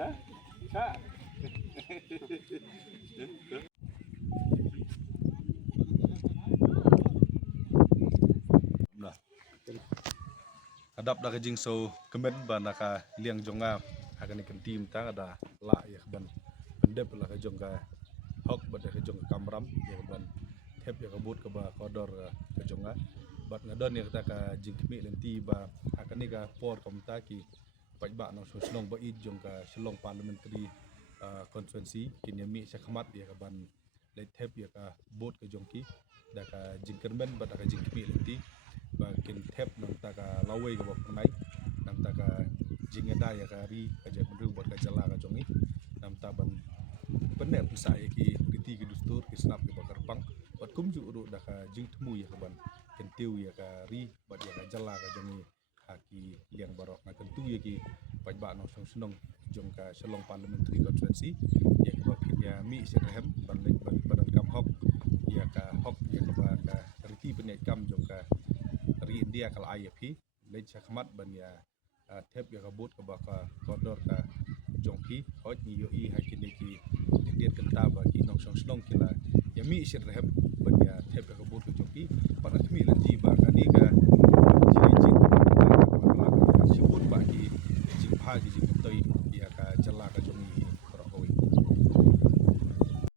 Kak. Nah, hadap dah kejing so kemen ban naka liang jonga akan ikan tim ta ada la ya ban pendep lah kejong ka hok ban kejong kamram ya ban tep ya kabut ke ba kodor kejonga bat ngadon ya kita ka jingkmi lenti ba akan ni ka por komta ki paj ba no snong ba id jong ka shlong parliamentary conferency kinyami sakhamat ya ka ban le tep ya ka bot ke jongki da ka jingkermen ba da ka jingkmi lenti ba kin tep nang ta ka lawai ka ba panai nang ta ka jingeda ya ka ri ka je mru ba ka jala ka jongi nam ta ban benar bisa ya ki riti ki dustur ki snap ki bakar pang bat kum ju ru da ka jing temu ya ka ban kentiu ya ka ri ba ya ka jala ka jongi haki liang barok na kentu ya ki paj ba no song sunong jong ka shalong parliamentary conferency ya ka ya mi serehem ban le ban kam hok ya ka hok ya ka ba ka riti penyek kam jong ka ri India kal IFP le chakmat ban ya tep ya ka bot ka ba ka kodor ka jongki hoj ni yo I hakini ki diet kenta ba ki nong song snong kila ya mi sir rehab ban ya tep ya ka bot ka jongki pada kami lanji ba kani ka jin sibut ba ki jing pha ki jing toi ya